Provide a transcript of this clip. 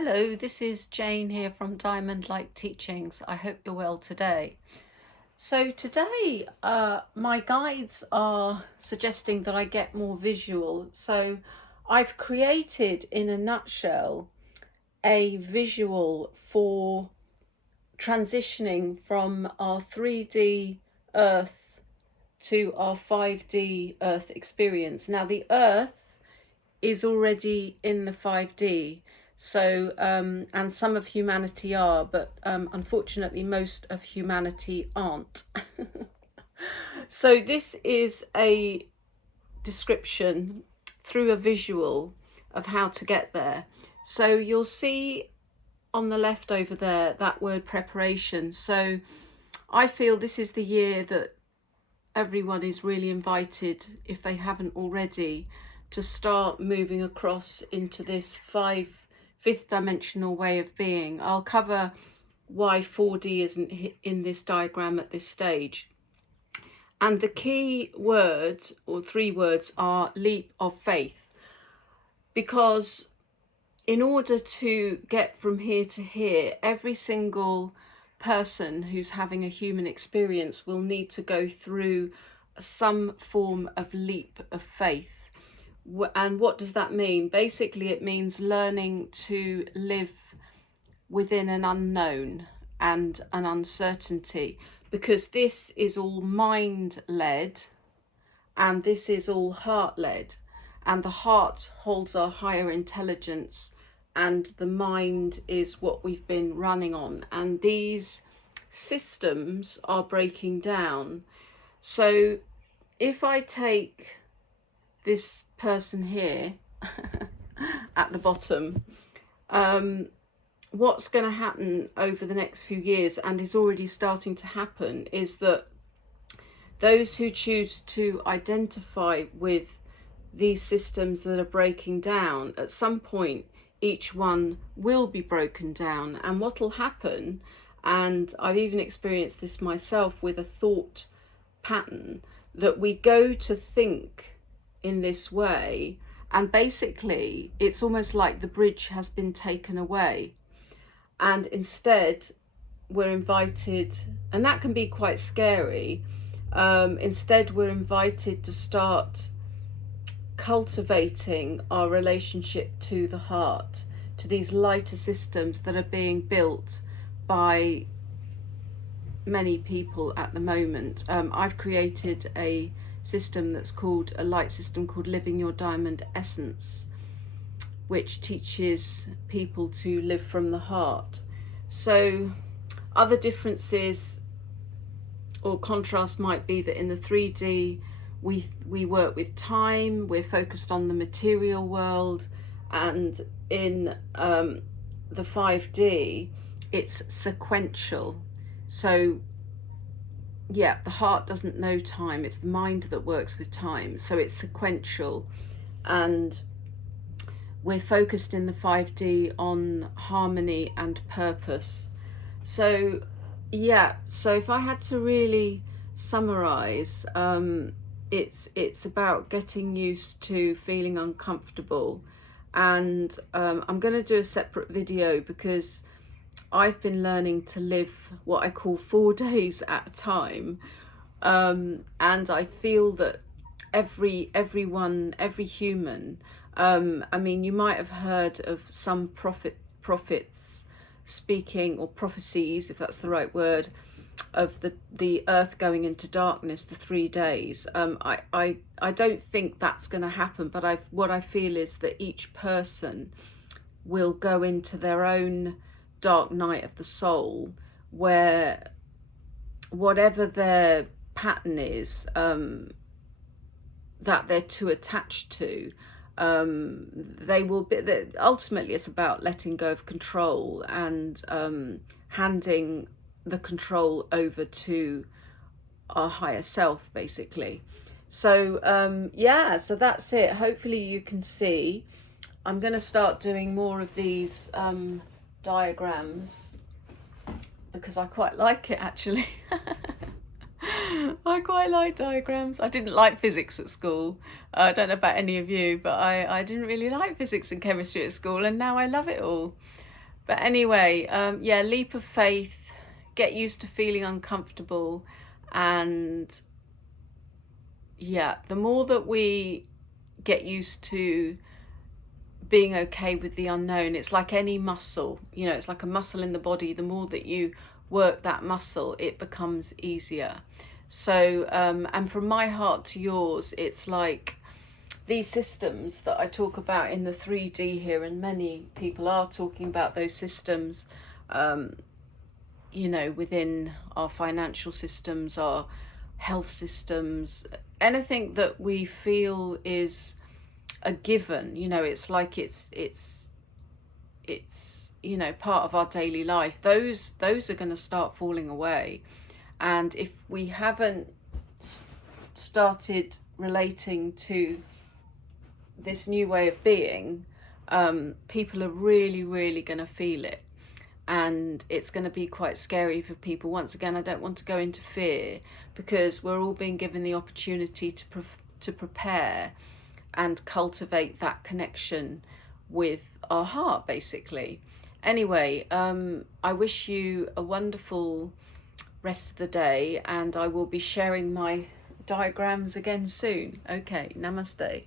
Hello, this is Jane here from Diamond Light Teachings. I hope you're well today. So today, my guides are suggesting that I get more visual. So I've created, in a nutshell, a visual for transitioning from our 3D Earth to our 5D Earth experience. Now, the Earth is already in the 5D. So, and some of humanity are, but unfortunately, most of humanity aren't. So this is a description through a visual of how to get there. So you'll see on the left over there that word preparation. So I feel this is the year that everyone is really invited, if they haven't already, to start moving across into this fifth dimensional way of being. I'll cover why 4D isn't in this diagram at this stage. And the key words, or three words, are leap of faith. Because in order to get from here to here, every single person who's having a human experience will need to go through some form of leap of faith. And what does that mean? Basically, it means learning to live within an unknown and an uncertainty, because this is all mind-led and this is all heart-led, and the heart holds our higher intelligence and the mind is what we've been running on, and these systems are breaking down. So if I take this person here at the bottom, what's going to happen over the next few years, and is already starting to happen, is that those who choose to identify with these systems that are breaking down, at some point each one will be broken down. And what will happen, and I've even experienced this myself with a thought pattern, that we go to think in this way, and basically it's almost like the bridge has been taken away, and instead we're invited, and that can be quite scary, instead we're invited to start cultivating our relationship to the heart, to these lighter systems that are being built by many people at the moment. I've created a system that's called a light system called Living Your Diamond Essence, which teaches people to live from the heart. So other differences or contrast might be that in the 3D we work with time, we're focused on the material world, and in the 5D it's sequential. So yeah, the heart doesn't know time, it's the mind that works with time, so it's sequential. And we're focused in the 5D on harmony and purpose. So yeah, so if I had to really summarize, it's about getting used to feeling uncomfortable. And I'm going to do a separate video, because I've been learning to live what I call 4 days at a time, and I feel that every human, I mean, you might have heard of some prophets speaking, or prophecies, if that's the right word, of the earth going into darkness, the 3 days. I don't think that's going to happen, but what I feel is that each person will go into their own dark night of the soul, where whatever their pattern is, that they're too attached to, they will be, ultimately it's about letting go of control and handing the control over to our higher self, basically. So yeah, so that's it. Hopefully you can see. I'm going to start doing more of these diagrams, because I quite like it, actually. I quite like diagrams. I didn't like physics at school. I don't know about any of you, but I didn't really like physics and chemistry at school, and now I love it all. But anyway, yeah, leap of faith, get used to feeling uncomfortable. And yeah, the more that we get used to being okay with the unknown, it's like any muscle, it's like a muscle in the body. The more that you work that muscle, it becomes easier. So, and from my heart to yours, it's like these systems that I talk about in the 3D here, and many people are talking about those systems, within our financial systems, our health systems, anything that we feel is a given. It's like it's part of our daily life. Those are going to start falling away. And if we haven't started relating to this new way of being, people are really, really going to feel it. And it's going to be quite scary for people. Once again, I don't want to go into fear, because we're all being given the opportunity to prepare and cultivate that connection with our heart, basically. Anyway, I wish you a wonderful rest of the day, and I will be sharing my diagrams again soon. Okay, namaste.